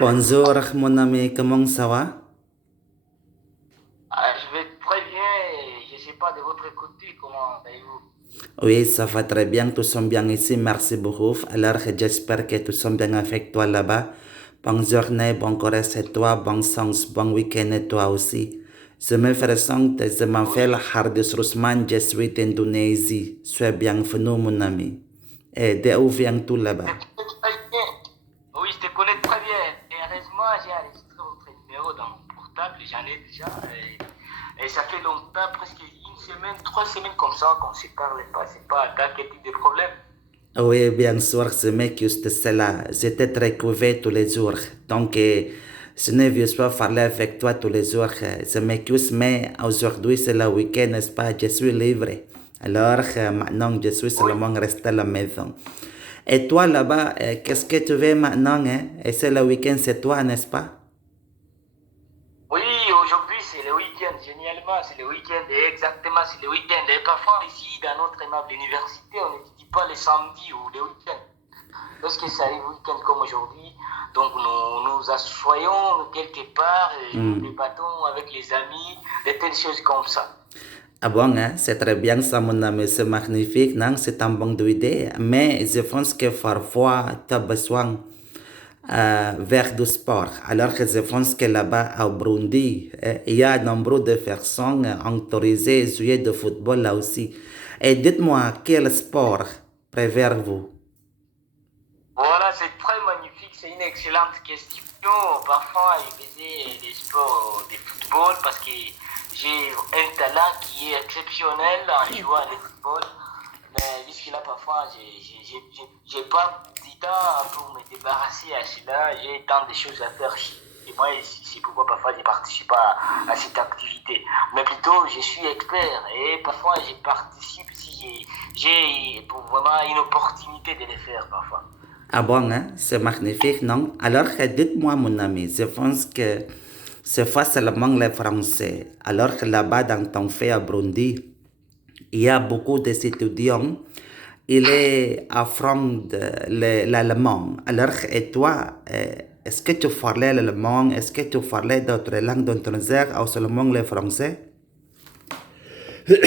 Bonjour mon ami, comment ça va? Ah, je vais très bien. Je ne sais pas de votre côté, comment allez-vous? Oui, ça va très bien, tous sont bien ici, merci beaucoup. Alors j'espère que tous sont bien avec toi là-bas. Bonne journée, bon courage à toi, bon sens, bon week-end à toi aussi. Je me présente, je m'appelle Oui, Hardis Rusman, je suis d'Indonésie. Sois bienvenue mon ami. Et d'où viens-tu je là-bas? te connais très bien. Oui, je te connais très bien. Et heureusement, j'ai enregistré votre numéro dans mon portable. J'en ai déjà. Et ça fait longtemps, presque une semaine, 3 semaines comme ça, qu'on ne se parle pas. C'est pas t'as quel type de problème. Oui, bien sûr, je m'excuse de cela. J'étais très couvé tous les jours. Donc, je ne veux pas parler avec toi tous les jours. Je m'excuse, mais aujourd'hui, c'est le week-end, n'est-ce pas? Je suis libre. Alors, maintenant, je suis Oui. seulement resté à la maison. Et toi, là-bas, qu'est-ce que tu veux maintenant, hein? Et c'est le week-end, c'est toi, n'est-ce pas? Oui, aujourd'hui c'est le week-end, génialement c'est le week-end, et exactement c'est le week-end. Et parfois ici dans notre aimable université, on n'étudie pas le samedi ou le week-end. Lorsque ça arrive week-end comme aujourd'hui, donc nous nous assoyons quelque part et nous Hmm. débattons avec les amis de telles choses comme ça. Ah bon, hein? C'est très bien ça, mon ami, c'est magnifique, non? C'est un bon idée. Mais je pense que parfois, tu as besoin vers du sport. Alors que je pense que là-bas, au Burundi, il y a nombre de personnes autorisées à jouer de football là aussi. Et dites-moi, quel sport préférez-vous? Voilà, c'est très magnifique, c'est une excellente question. Parfois, je faisais des sports de football parce que j'ai un talent qui est exceptionnel en jouant au football. Mais jusque-là, parfois, j'ai pas du temps pour me débarrasser à cela. J'ai tant de choses à faire chez moi et c'est pourquoi parfois je participe à cette activité. Mais plutôt, je suis expert et parfois je participe si j'ai vraiment une opportunité de le faire parfois. Ah bon, hein? C'est magnifique, non? Alors, dites-moi, mon ami, je pense que c'est pas seulement le français. Alors que là-bas, dans ton pays à Burundi, il y a beaucoup d'étudiants. Il est apprendre l'allemand. Alors, et toi, est-ce que tu parlais l'allemand? Est-ce que tu parlais d'autres langues étrangères ou seulement le français? Oui,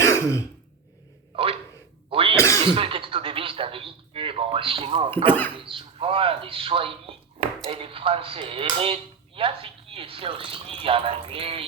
oui, j'espère que tout au début, je t'avais dit que bon, chez nous, on parle souvent des Swahili et des Français. Et il y a ceux qui essaient aussi en anglais,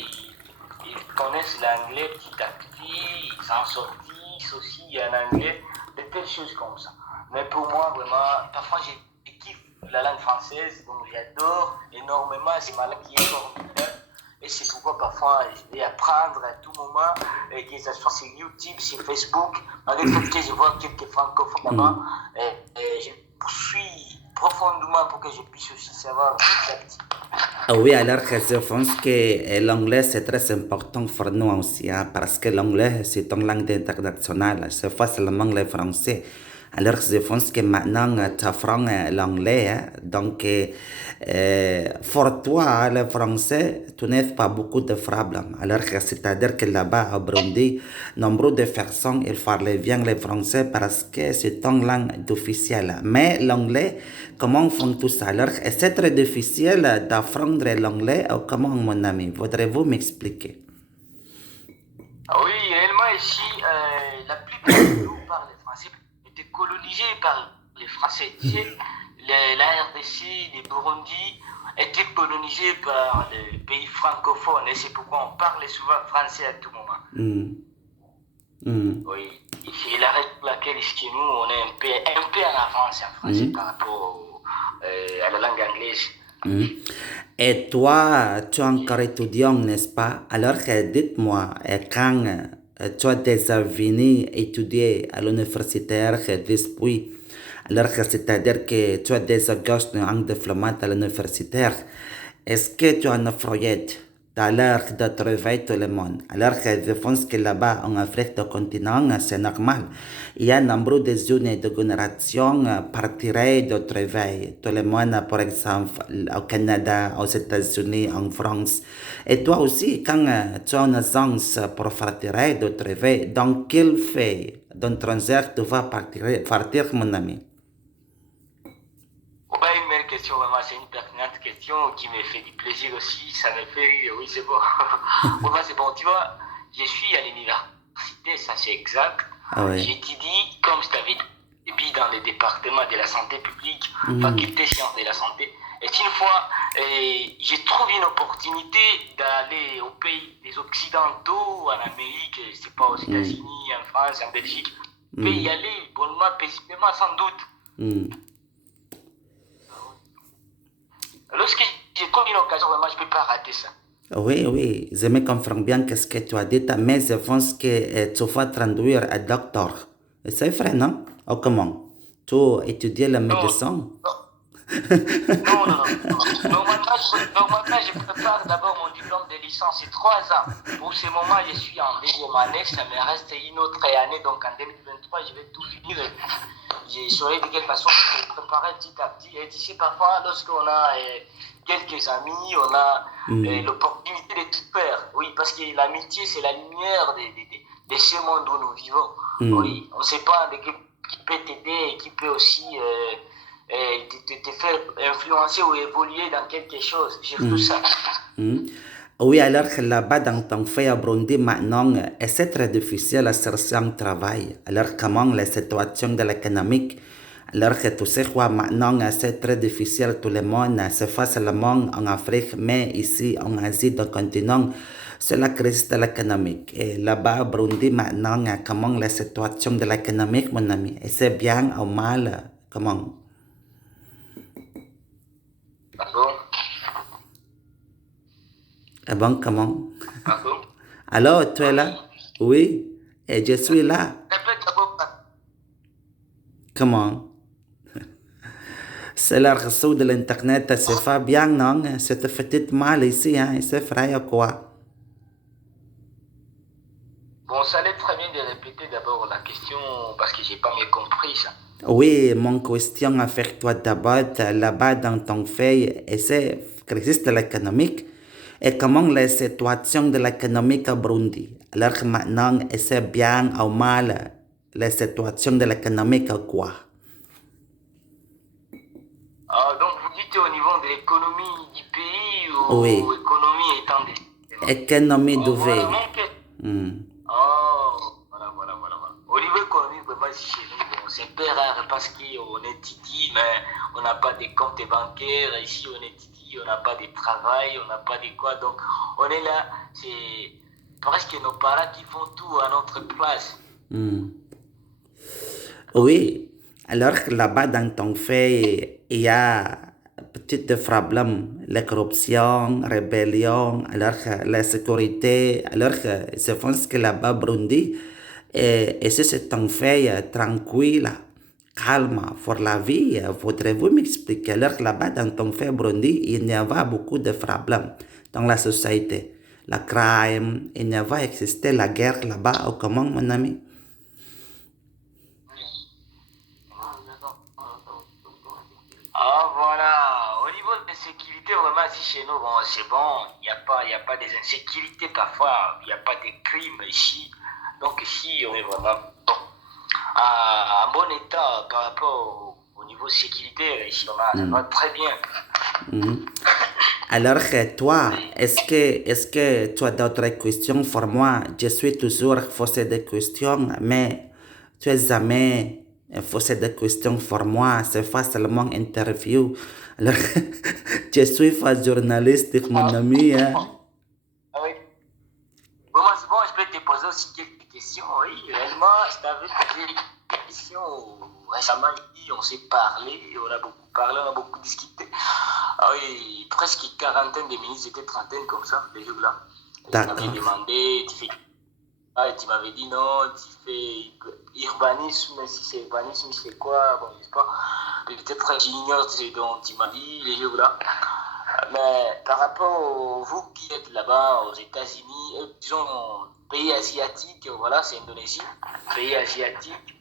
ils connaissent l'anglais petit à petit, ils s'en sortissent aussi en anglais, de telles choses comme ça. Mais pour moi, vraiment, parfois, je kiffe la langue française, donc j'adore énormément, c'est ma langue qui est formidable. Et c'est pourquoi parfois je vais apprendre à tout moment, que ce soit sur YouTube, sur Facebook, malgré le fait que je vois quelques francophones là-bas, Hmm. je poursuis profondément pour que je puisse aussi savoir petit à petit. Ah oui, alors que je pense que l'anglais c'est très important pour nous aussi, hein, parce que l'anglais c'est une langue internationale, c'est pas seulement le français. Alors je pense que maintenant tu apprends l'anglais, hein, donc pour toi le français tu n'as pas beaucoup de problèmes. Alors que c'est-à-dire que là-bas au Burundi, nombre de personnes ils parlent bien le français parce que c'est une langue officielle. Mais l'anglais, comment font tout ça? Alors c'est très difficile d'apprendre l'anglais ou comment mon ami? Voudrez-vous m'expliquer? Ah oui, réellement ici, la plupart de nous parlent le français, étaient colonisés par les Français. Tu sais, la RDC, les Burundi étaient colonisés par les pays francophones et c'est pourquoi on parle souvent français à tout moment. Hmm. Hmm. Oui, c'est la raison pour laquelle chez nous, on est un peu en avance en français Hmm. par rapport à la langue anglaise. Hmm. Et toi, tu es encore étudiant, n'est-ce pas? Alors dites-moi, quand tu as déjà venu étudier à l'université depuis, alors c'est-à-dire que tu as déjà gagné un diplôme à l'université, est-ce que tu as un projet d'aller de trouver tout le monde? Alors que je pense que là-bas, en Afrique du continent, c'est normal. Il y a un nombre de jeunes de génération partiraient de travail. Tout le monde, par exemple, au Canada, aux États-Unis, en France. Et toi aussi, quand tu as une chance pour partir de travail, dans quel fait d'étranger tu vas partir, mon ami? question, vraiment, c'est une pertinente question qui me fait du plaisir aussi. Ça me fait rire, oui, c'est bon. Vraiment, c'est bon. Tu vois, je suis à l'université, ça c'est exact. Ah ouais. J'étudie, comme je t'avais dit, dans le département de la santé publique, faculté sciences de la santé. Et une fois, j'ai trouvé une opportunité d'aller au pays des Occidentaux, en Amérique, je sais pas, aux États-Unis, en France, en Belgique. Je peux y aller bonnement, paisiblement, sans doute. Lorsque j'ai trouvé une occasion, vraiment, je ne peux pas rater ça. Oui, oui, je me comprends bien ce que tu as dit, mais je pense que tu vas traduire un docteur. C'est vrai, non? Ou comment? Tu étudies la médecine? Non. Normalement, je prépare d'abord mon diplôme de licence, c'est 3 ans. Pour ce moment, je suis en deuxième année, ça me reste une autre année, donc en 2023, je vais tout finir. Je saurai de quelle façon je me préparer petit à petit. Et tu sais, parfois, lorsqu'on a quelques amis, on a l'opportunité de tout faire. Oui, parce que l'amitié, c'est la lumière de ce monde où nous vivons. Oui, on ne sait pas de qui peut t'aider et qui peut aussi te faire influencer ou évoluer dans quelque chose. Surtout ça. Oui, alors que là-bas, dans ton pays à Burundi, maintenant, c'est très difficile à chercher un travail. Alors, comment la situation de l'économique? Alors que tu sais quoi, maintenant, c'est très difficile, tout le monde se facilement en Afrique, mais ici, en Asie, dans le continent, c'est la crise de l'économique. Et là-bas, à Burundi, maintenant, comment la situation de l'économique, mon ami? Et c'est bien ou mal? Comment? Pardon? Ah bon, comment? Pardon? Alors, tu es là? Oui, et je suis là. Répète d'abord. Comment? C'est le réseau de l'Internet, c'est pas bien, non? C'est fait mal ici, hein? C'est vrai ou quoi? Bon, ça allait très bien de répéter d'abord la question parce que j'ai pas bien compris ça. Oui, mon question avec toi d'abord, là-bas dans ton pays, et c'est crise de l'économique. Et comment la situation de l'économique à Burundi? Alors que maintenant, c'est bien ou mal la situation de l'économique à quoi? Donc vous dites au niveau de l'économie du pays Oui, ou économie étant des... économie de Voilà, vie. mon question. Voilà. Au niveau économique, vraiment, chez nous, bon, c'est un peu rare parce qu'on étudie, mais on n'a pas de compte bancaire. Ici, on étudie, on n'a pas de travail, on n'a pas de quoi. Donc, on est là, c'est presque nos parents qui font tout à notre place. Oui, alors que là-bas dans ton fait, il y a petit problème, la corruption, rébellion, alors que la sécurité, alors que je pense que là-bas, Burundi, et si c'est un fait tranquille, calme pour la vie, voudrez-vous m'expliquer? Alors que là-bas, dans ton fait, Burundi, il n'y a pas beaucoup de problèmes dans la société. La crime, il n'y a pas existé la guerre là-bas, ou comment, mon ami? Voilà. Au niveau de sécurité, vraiment, si chez nous, bon, c'est bon. Il y a pas des insécurités parfois. Il n'y a pas de crimes ici. Donc ici, on est vraiment bon. En bon état par rapport au niveau sécuritaire. Ici, ça va très bien. Alors que toi, est-ce que tu as d'autres questions pour moi? Je suis toujours posé des questions, mais tu n'as jamais posé des questions pour moi. C'est pas seulement interview. Alors, je suis pas journaliste, mon ami. Hein? Oui. Bon, c'est bon, je peux te poser aussi quelques questions. Oui, réellement, je t'avais posé des questions récemment. On s'est parlé, on a beaucoup parlé, on a beaucoup discuté. Ah oui, presque quarantaine de minutes, c'était trentaine comme ça, les jours-là. Je t'avais demandé, tu m'avais dit non, tu fais urbanisme, si c'est urbanisme, c'est quoi, bon, je sais pas. Peut-être j'ignore ce dont tu m'as dit les jours-là. Mais par rapport à vous qui êtes là-bas aux États-Unis, disons, pays asiatique, voilà, c'est Indonésie, pays asiatique.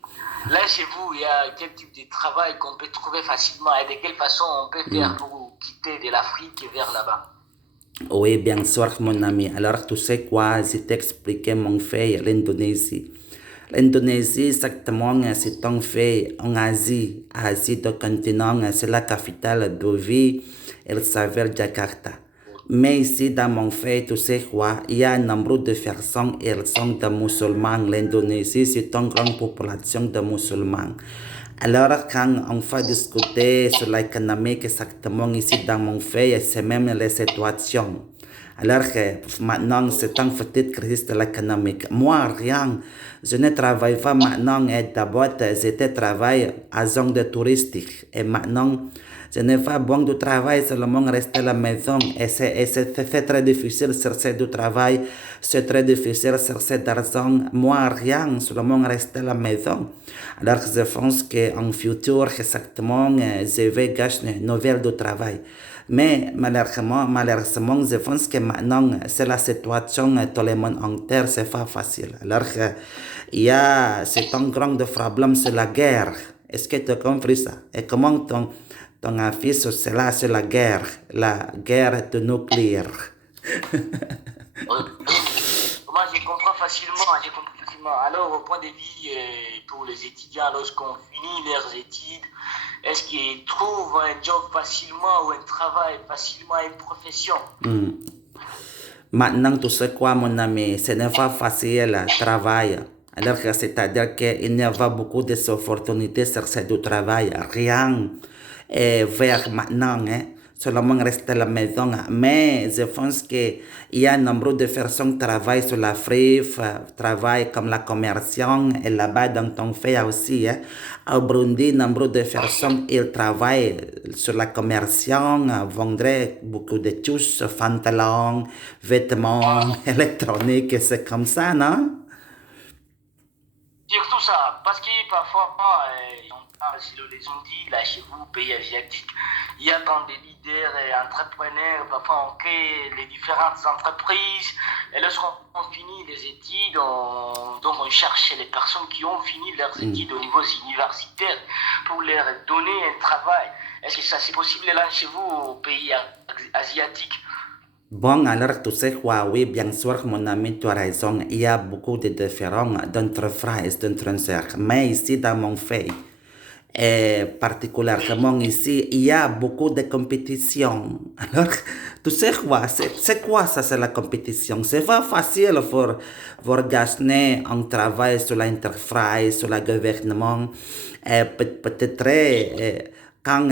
Là, chez vous, il y a quel type de travail qu'on peut trouver facilement et de quelle façon on peut faire pour quitter de l'Afrique vers là-bas? Oui, bien sûr, mon ami. Alors, tu sais quoi, je t'expliquais mon fait, l'Indonésie. L'Indonésie, exactement, c'est un fait en Asie, Asie du continent, c'est la capitale de vie, elle s'appelle Jakarta. Mais ici, dans mon fait, tu sais quoi, il y a un nombre de personnes, elles sont des musulmans. L'Indonésie, c'est une grande population de musulmans. Alors, quand on va discuter sur l'économie, exactement ici dans mon fait, c'est même les situations. Alors que maintenant, c'est une petite crise de l'économie. Moi, rien. Je ne travaille pas maintenant. Et d'abord, j'étais travaillé à zone de touristique. Et maintenant, je n'ai pas bon de travail, seulement rester à la maison. Et c'est très difficile de chercher du travail. C'est très difficile de chercher d'argent. Moi, rien, seulement rester à la maison. Alors, je pense qu'en futur, exactement, je vais gagner une nouvelle de travail. Mais malheureusement, je pense que maintenant, c'est la situation, tout le monde en terre, c'est pas facile. Alors, c'est un grand problème, c'est la guerre. Est-ce que tu as compris ça? Et comment ton avis sur cela, c'est la guerre de nucléaire? Moi, je comprends facilement. Alors, au point de vue pour les étudiants, lorsqu'on finit leurs études, est-ce qu'ils trouvent un job facilement ou un travail facilement, une profession? Maintenant, tu sais quoi, mon ami, ce n'est pas facile le travail. Alors, c'est-à-dire qu'il n'y a pas beaucoup d'opportunités sur ce travail. Rien vers maintenant, hein. Seulement rester à la maison. Mais je pense qu'il y a un nombre de personnes qui travaillent sur la frif, travaillent comme la commerciante, et là-bas dans ton fait aussi. Hein. Au Burundi, nombre de personnes, ils travaillent sur la commerciante, vendraient beaucoup de choses, pantalons, vêtements, électroniques, et c'est comme ça, non? Surtout ça, parce que parfois, on parle, si les ont dit, là chez vous, pays asiatique, il y a tant de leaders et entrepreneurs, parfois on crée les différentes entreprises, et lorsqu'on finit les études, donc on cherche les personnes qui ont fini leurs études au niveau universitaire pour leur donner un travail. Est-ce que ça c'est possible là chez vous, au pays asiatique? Bon, alors tu sais quoi, oui, bien sûr, mon ami, tu as raison. Il y a beaucoup de différences d'entreprises, d'entrepreneurs. Mais ici, dans mon fait, et particulièrement ici, il y a beaucoup de compétition. Alors, tu sais quoi, c'est quoi ça, c'est la compétition? C'est pas facile pour gagner un travail sur l'entreprise, sur le gouvernement. Et peut-être quand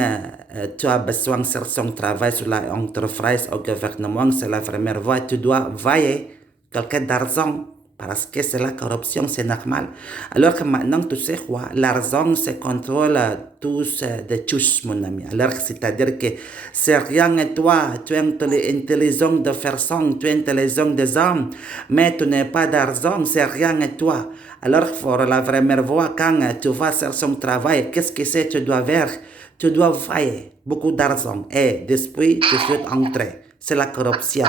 tu as besoin de chercher un travail sur l'entreprise au gouvernement, c'est la première fois, tu dois vailler quelqu'un d'argent. Parce que c'est la corruption, c'est normal. Alors que maintenant, tu sais quoi, l'argent se contrôle tous de tous, mon ami. Alors, c'est-à-dire que c'est rien et toi, tu es intelligent de personne, tu es intelligent des hommes, mais tu n'as pas d'argent, c'est rien et toi. Alors, pour la première fois, quand tu vas chercher un travail, qu'est-ce que c'est tu dois faire? Tu dois faire beaucoup d'argent et depuis, tu souhaites entrer. C'est la corruption.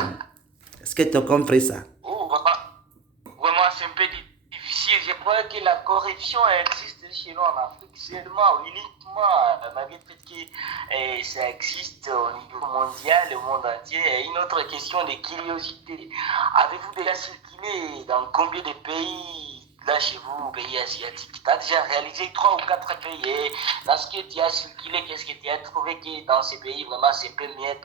Est-ce que tu as compris ça? Oh, vraiment, c'est un peu difficile. Je crois que la corruption existe chez nous en Afrique seulement, uniquement, malgré le fait que ça existe au niveau mondial, au monde entier. Et une autre question de curiosité. Avez-vous déjà circulé dans combien de pays là chez vous, pays asiatiques? Tu as déjà réalisé 3 ou 4 pays. Et dans ce que tu as circulé, qu'est-ce que tu as trouvé que dans ces pays, vraiment, c'est un peu meilleur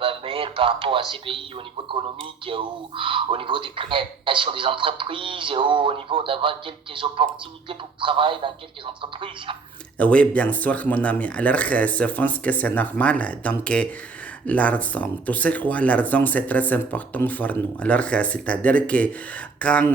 par rapport à ces pays au niveau économique ou au niveau de création des entreprises ou au niveau d'avoir quelques opportunités pour travailler dans quelques entreprises? Oui, bien sûr, mon ami. Alors, je pense que c'est normal. Donc, l'argent, tu sais quoi, l'argent, c'est très important pour nous. Alors, c'est-à-dire que quand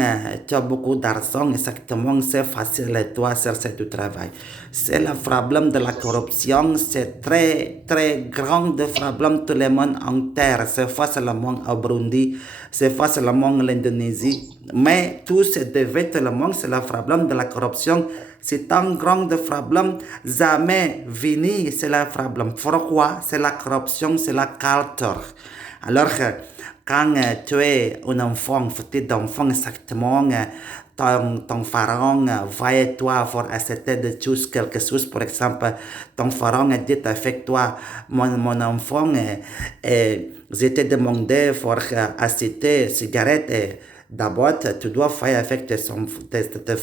tu as beaucoup d'argent, exactement, c'est facile et toi chercher du travail. C'est le problème de la corruption, c'est très, très grand problème tout le monde en terre. C'est pas seulement au Burundi, c'est pas seulement en Indonésie, mais tout se devait tout le monde, c'est le problème de la corruption. C'est un grand problème, jamais fini, c'est le problème. Pourquoi? C'est la corruption, c'est la culture. Alors, quand tu es un enfant, petit enfant, exactement, ton parent va toi pour acheter des choses, quelque chose, par exemple, ton parent dit avec toi, mon enfant, je t'ai demandé pour acheter cigarettes d'abord, tu dois faire avec tes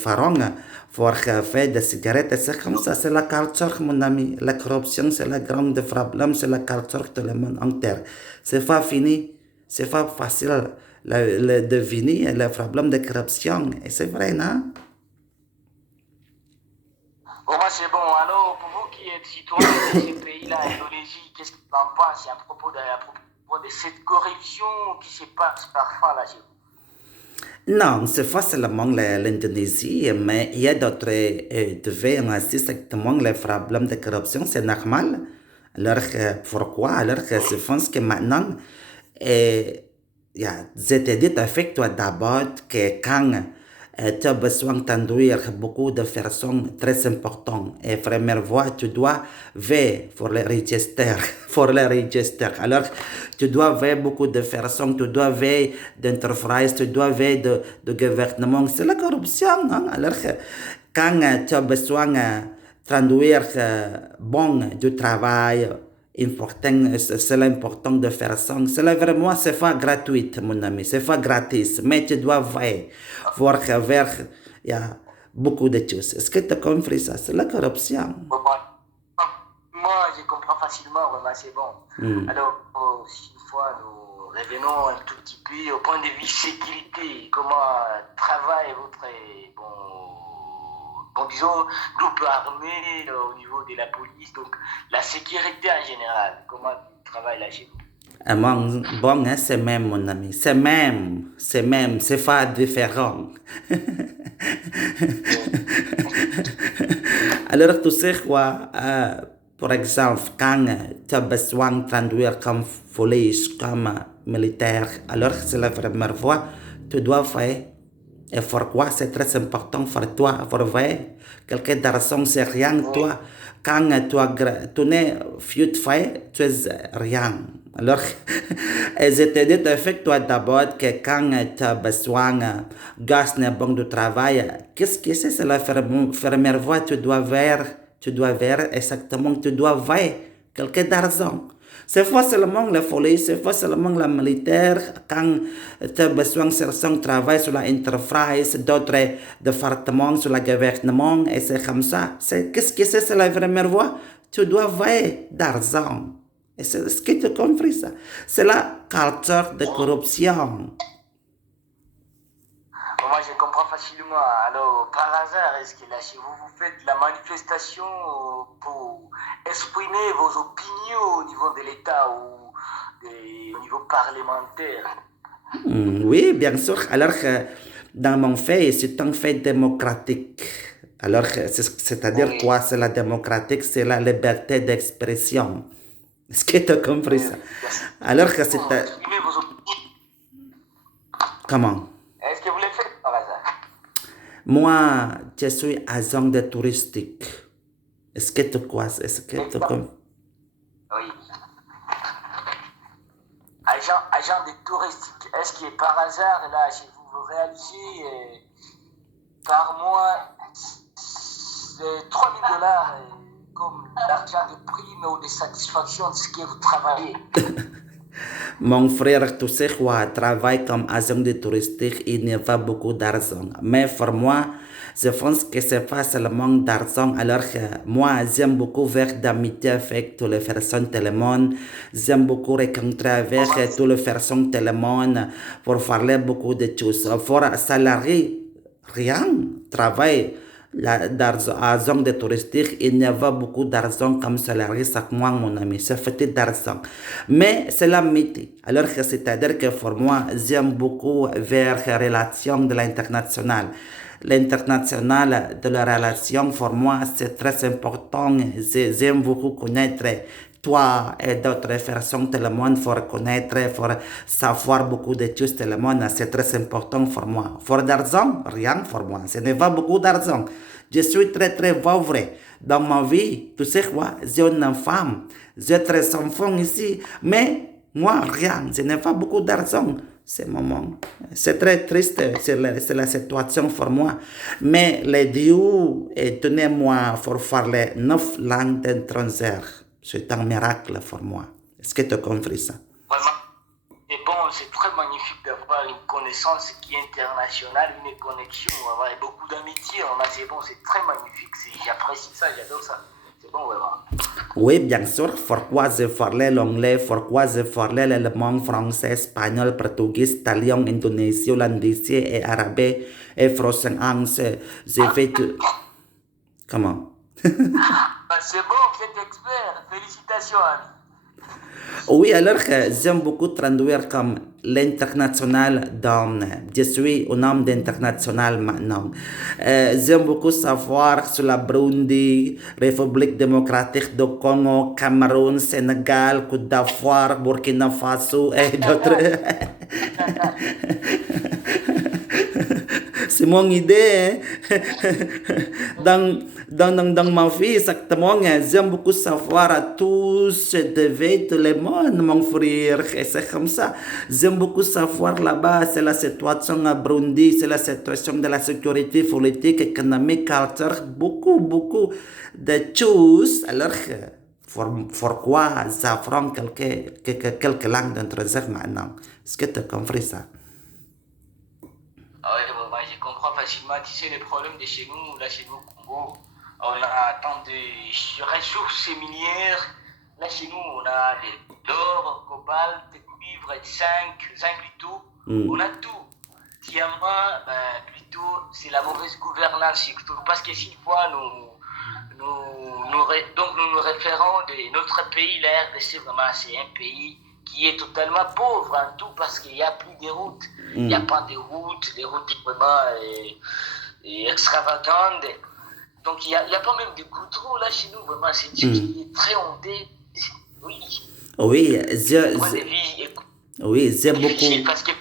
parents pour faire des cigarettes. C'est comme ça, c'est la culture, mon ami. La corruption, c'est le grand problème, c'est la culture de le monde entier. C'est pas fini, c'est pas facile de deviner le problème de corruption. Et c'est vrai, non? Bon, moi, c'est bon. Alors, pour vous qui êtes citoyen de ce pays-là, Indonésie, qu'est-ce que vous en pensez à propos de cette corruption qui se passe parfois là chez vous? Non, c'est pas seulement l'Indonésie, mais il y a d'autres pays aussi exactement les problèmes de corruption, c'est normal. Alors, pourquoi? Alors que je pense que maintenant, je te dis avec toi d'abord que quand tu as besoin d'induire beaucoup de personnes très importantes, et première fois, tu dois veiller pour les registres, pour les registres. Alors, tu dois veiller beaucoup de personnes, tu dois veiller d'entreprises, tu dois veiller de gouvernement. C'est la corruption, hein? Alors, quand tu as besoin d'induire bon du travail, important, c'est l'important de faire ça. C'est vraiment, c'est pas gratuit, mon ami, c'est pas gratis, mais tu dois voir vers, il y a beaucoup de choses. Est-ce que tu as compris ça? C'est la corruption. Moi, je comprends facilement, vraiment, c'est bon. Alors, si une fois nous revenons un tout petit peu au point de vue sécurité, comment travaille votre, disons, groupe armé au niveau de la police, donc la sécurité en général, comment ils travaillent là chez vous? Bon, hein, c'est même, mon ami, c'est même, c'est pas différent. Alors, tu sais quoi, par exemple, quand tu as besoin de traduire comme police, comme militaire, alors c'est la première fois, tu dois faire. Et pourquoi c'est très important pour toi, pour voir quelqu'un d'argent, c'est rien, toi. Quand tu n'es vieux de faire, tu es rien. Alors, je te dis avec toi d'abord que quand tu as besoin de gaz bon de travail, qu'est-ce que c'est la première fois, tu dois voir exactement, tu dois voir quelqu'un d'argent. C'est pas seulement la folie, c'est pas seulement la militaire, quand tu as besoin de chercher un travail sur l'entreprise, d'autres départements sur le gouvernement, et c'est comme ça. Qu'est-ce que c'est la première voie? Tu dois voir d'argent. Et c'est ce que tu as compris, ça. C'est la culture de corruption. Moi, je comprends facilement. Alors, par hasard, est-ce que là, chez vous, vous faites la manifestation pour exprimer vos opinions au niveau de l'État ou au niveau parlementaire? Oui, bien sûr. Alors, dans mon fait, c'est un fait démocratique. Alors, c'est-à-dire Oui. quoi? C'est la démocratique, c'est la liberté d'expression. Est-ce que tu as compris ça? Alors que c'est... Exprimez vos opinions. Comment? Est-ce que vous le faites par hasard? Moi, je suis agent de touristique. Est-ce que tu crois? Est-ce que tu comprends? Oui. Agent de touristique. Est-ce que par hasard, là, chez vous, vous réalisez par mois 3 000 dollars comme l'argent de prime ou de satisfaction de ce que vous travaillez? Mon frère, tu sais quoi, travaille comme agent de touristique, il n'y a pas beaucoup d'argent. Mais pour moi, je pense que c'est pas seulement d'argent. Alors que moi, j'aime beaucoup faire d'amitié avec toutes les personnes de le monde. J'aime beaucoup rencontrer avec toutes les personnes de le monde pour parler beaucoup de choses. Pour salarié, rien, travail. L'argent de touristique, il n'y a pas beaucoup d'argent comme salarié chaque mois, mon ami. C'est petit d'argent. Mais c'est la métier. Alors que c'est-à-dire que pour moi, j'aime beaucoup vers la relation de l'international. L'international de la relation, pour moi, c'est très important. J'aime beaucoup connaître toi et d'autres personnes de le monde pour connaître, pour savoir beaucoup de choses de le monde, c'est très important pour moi. Pour d'argent, rien pour moi. Ce n'est pas beaucoup d'argent. Je suis très très pauvre. Dans ma vie, tu sais quoi, j'ai une femme, j'ai 3 enfants ici, mais moi, rien. Je n'ai pas beaucoup d'argent. C'est très triste, c'est la situation pour moi. Mais les dieux, donnez-moi pour parler 9 langues étrangères. C'est un miracle pour moi. Est-ce que tu as compris ça? Vraiment, c'est bon, c'est très magnifique d'avoir une connaissance qui est internationale, une connexion, avoir beaucoup d'amitié. C'est bon, c'est très magnifique. J'apprécie ça, j'adore ça. C'est bon, vraiment. Oui, bien sûr, pourquoi je parlais l'anglais, pourquoi je parlais l'allemand, français, espagnol, portugais, italien, indonésien, hollandais et arabe et français, anglais. J'ai fait tout. Comment? C'est bon, vous êtes expert. Félicitations, ami. Oui, alors j'aime beaucoup traduire comme l'international dans... Je suis un homme d'international maintenant. J'aime beaucoup savoir sur la Burundi, République démocratique du Congo, Cameroun, Sénégal, Côte d'Ivoire, Burkina Faso et d'autres. C'est mon idée. Hein? Dans ma vie, exactement, j'aime beaucoup savoir à tous de tout le monde, mon frère. Et c'est comme ça. J'aime beaucoup savoir là-bas, c'est la situation à Burundi, c'est la situation de la sécurité politique, économique, culturelle, beaucoup de choses. Alors, pourquoi j'apprends quelques langues d'entre eux maintenant? Est-ce que tu as compris ça? Ah ouais, bon, bah, je comprends facilement. Tu sais, les problèmes de chez nous, là, chez nous, au Congo, on a tant de ressources minières. Là, chez nous, on a de l'or, cobalt, cuivre, zinc et tout. On a tout. Diamant, plutôt, c'est la mauvaise gouvernance, surtout. Parce que si une fois, nous nous référons de notre pays, la RDC, vraiment, c'est un pays qui est totalement pauvre en tout parce qu'il n'y a plus de routes. Il n'y a pas de routes, les routes vraiment extravagantes. Donc il n'y a pas même de goudron là chez nous, vraiment, c'est qui est très ondé. Oui. Oui, c'est beaucoup. Parce que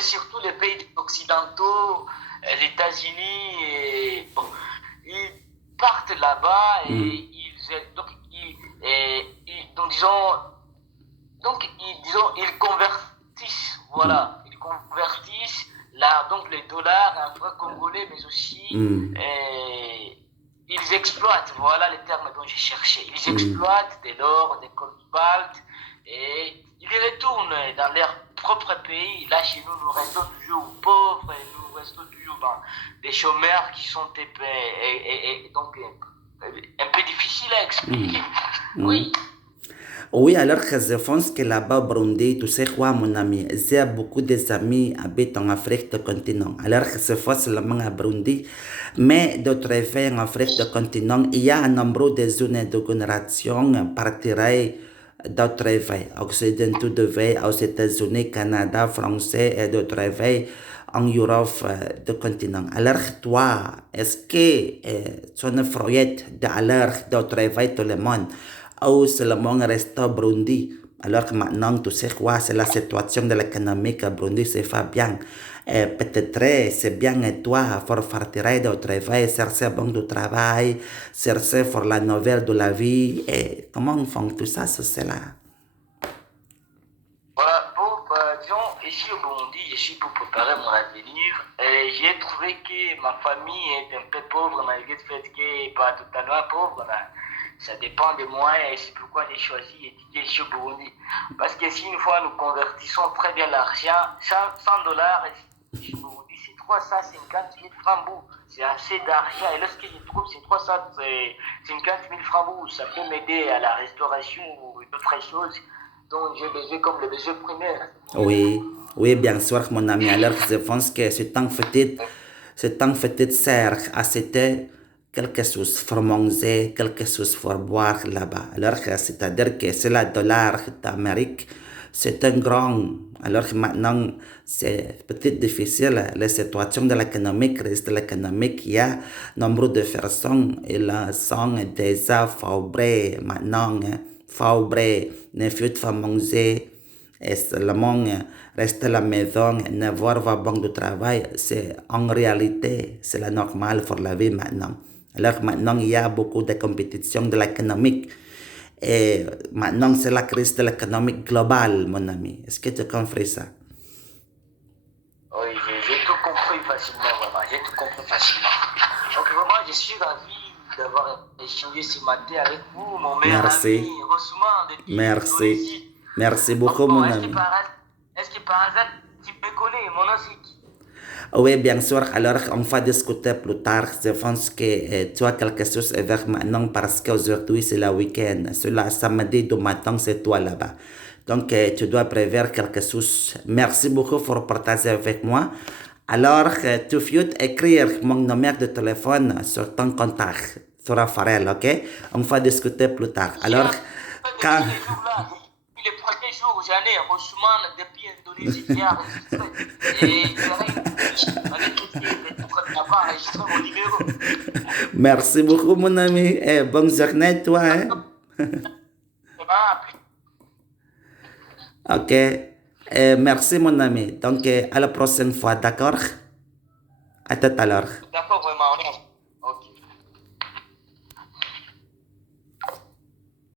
surtout les pays occidentaux, les États-Unis, bon, ils partent là-bas et ils convertissent, voilà, ils convertissent donc les dollars en francs congolais, mais aussi ils exploitent, voilà le terme dont j'ai cherché, ils exploitent de l'or, des cobalt, et ils retournent dans leur propre pays. Là, chez nous, nous restons toujours pauvres, et nous restons toujours dans des chômeurs qui sont donc un peu difficiles à expliquer. Oui. Oui, alors que je pense que là-bas, au Burundi, tu sais quoi, mon ami, j'ai beaucoup d'amis qui habitent en Afrique du continent. Alors que je fais seulement à Burundi, mais d'autres pays en Afrique du continent, il y a un nombre de zones de génération partiraient d'autres pays, occidentaux de pays, aux États-Unis, Canada, Français et d'autres pays en Europe du continent. Alors toi, est-ce que tu es fruit d'aller d'autres pays tout le monde? Ou seulement reste au Burundi, alors que maintenant, tu sais quoi, c'est la situation de l'économie à Burundi, c'est pas bien. Peut-être c'est bien et toi, pour partir de travail, chercher bon du travail, chercher pour la nouvelle de la vie, et comment on fait tout ça, c'est là? Voilà, disons, ici au Burundi, je suis pour préparer mon avenir. J'ai trouvé que ma famille est un peu pauvre, malgré le fait qu'elle n'est pas totalement pauvre. Ça dépend de moi et c'est pourquoi j'ai choisi d'étudier ici au Burundi. Parce que si une fois nous convertissons très bien l'argent, 100 dollars ici au Burundi, c'est 350 000 francs bouts. C'est assez d'argent. Et lorsque je trouve ces 350 000 francs bouts, ça peut m'aider à la restauration ou d'autres choses dont j'ai besoin comme le besoin primaire. Oui, bien sûr, mon ami. Alors, je pense que ce temps fait sert à c'était quelque chose pour manger, quelque chose pour boire là-bas. Alors, c'est-à-dire que c'est le dollar d'Amérique, c'est un grand. Alors maintenant, c'est peut-être difficile, la situation de l'économie, crise de l'économie, il y a nombre de personnes, ils sont déjà faubrés maintenant, faubrés, ne font pas manger, et seulement rester à la maison, ne voir pas bon de travail, c'est en réalité, c'est la normale pour la vie maintenant. Alors maintenant, il y a beaucoup de compétition de l'économique. Et maintenant, c'est la crise de l'économie globale, mon ami. Est-ce que tu as compris ça? Oui, j'ai tout compris facilement, vraiment. J'ai tout compris facilement. Donc vraiment, je suis ravi d'avoir échangé ce matin avec vous, mon meilleur ami, Ousmane, depuis Merci. Indonésie. Merci beaucoup, Donc, bon, mon ami. Est-ce que par hasard, tu me connais? Mon nom, c'est qui? Oui, bien sûr. Alors, on va discuter plus tard. Je pense que tu as quelque chose à faire maintenant parce qu'aujourd'hui, c'est le week-end. C'est le samedi du matin, c'est toi là-bas. Donc, tu dois prévoir quelque chose. Merci beaucoup pour partager avec moi. Alors, tu peux écrire mon numéro de téléphone sur ton contact, sur Raphaël, ok? On va discuter plus tard. Alors, quand... Depuis les jours là, depuis les premiers jours, j'allais à Bosman depuis Indonésie qui a enregistré. Et avec les pour là-bas enregistré mon numéro. Merci beaucoup, mon ami. Et bonne journée, toi. Hein? Ok. Merci, mon ami. Donc, à la prochaine fois, d'accord? À tout à l'heure. D'accord, vraiment.